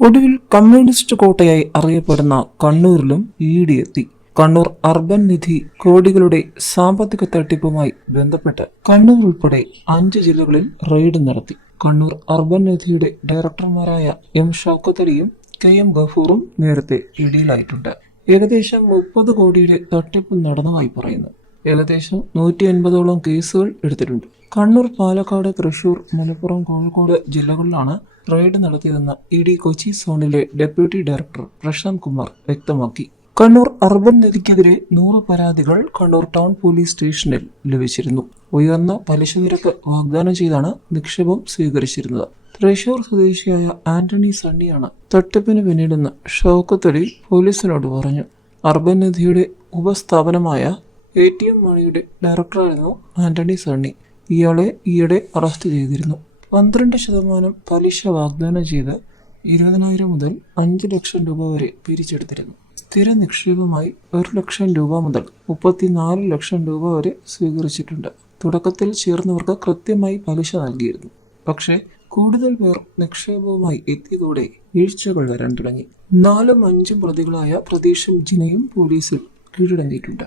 ഒടുവിൽ കമ്മ്യൂണിസ്റ്റ് കോട്ടയായി അറിയപ്പെടുന്ന കണ്ണൂരിലും ഇ ഡി എത്തി. കണ്ണൂർ അർബൻ നിധി കോടികളുടെ സാമ്പത്തിക തട്ടിപ്പുമായി ബന്ധപ്പെട്ട് കണ്ണൂർ ഉൾപ്പെടെ അഞ്ച് ജില്ലകളിൽ റെയ്ഡ് നടത്തി. കണ്ണൂർ അർബൻ നിധിയുടെ ഡയറക്ടർമാരായ എം ഷൗക്കത്തലിയും കെ എം ഗഫൂറും നേരത്തെ പിടിയിലായിട്ടുണ്ട് ഏകദേശം മുപ്പത് കോടിയുടെ തട്ടിപ്പ് നടന്നതായി പറയുന്നു. ഏകദേശം നൂറ്റി അൻപതോളം കേസുകൾ എടുത്തിട്ടുണ്ട്. കണ്ണൂർ പാലക്കാട് തൃശൂർ മലപ്പുറം കോഴിക്കോട് ജില്ലകളിലാണ് റെയ്ഡ് നടത്തിയതെന്ന് ഇ ഡി കൊച്ചി സോണിലെ ഡെപ്യൂട്ടി ഡയറക്ടർ പ്രശാന്ത് കുമാർ വ്യക്തമാക്കി. കണ്ണൂർ അർബൻ നിധിക്കെതിരെ നൂറ് പരാതികൾ കണ്ണൂർ ടൗൺ പോലീസ് സ്റ്റേഷനിൽ ലഭിച്ചിരുന്നു. ഉയർന്ന പലിശ നിരക്ക് വാഗ്ദാനം ചെയ്താണ് നിക്ഷേപം സ്വീകരിച്ചിരുന്നത്. തൃശൂർ സ്വദേശിയായ ആന്റണി സണ്ണിയാണ് തട്ടിപ്പിന് പിന്നിടുന്ന ഷൗക്കത്തലി പോലീസിനോട് പറഞ്ഞു. അർബൻ നിധിയുടെ ഉപസ്ഥാപനമായ എ ടി എം മണിയുടെ ഡയറക്ടറായിരുന്നു ആന്റണി സണ്ണി. ഇയാളെ ഈയിടെ അറസ്റ്റ് ചെയ്തിരുന്നു. പന്ത്രണ്ട് ശതമാനം പലിശ വാഗ്ദാനം ചെയ്ത് ഇരുപതിനായിരം മുതൽ അഞ്ച് ലക്ഷം രൂപ വരെ പിരിച്ചെടുത്തിരുന്നു. സ്ഥിര നിക്ഷേപമായി ഒരു ലക്ഷം രൂപ മുതൽ മുപ്പത്തിനാല് ലക്ഷം രൂപ വരെ സ്വീകരിച്ചിട്ടുണ്ട്. തുടക്കത്തിൽ ചേർന്നവർക്ക് കൃത്യമായി പലിശ നൽകിയിരുന്നു. പക്ഷേ കൂടുതൽ പേർ നിക്ഷേപവുമായി എത്തിയതോടെ വീഴ്ചകൾ വരാൻ തുടങ്ങി. നാലും അഞ്ചും പ്രതികളായ പ്രതീഷും ജിനയും പോലീസിൽ കീഴടങ്ങിയിട്ടുണ്ട്.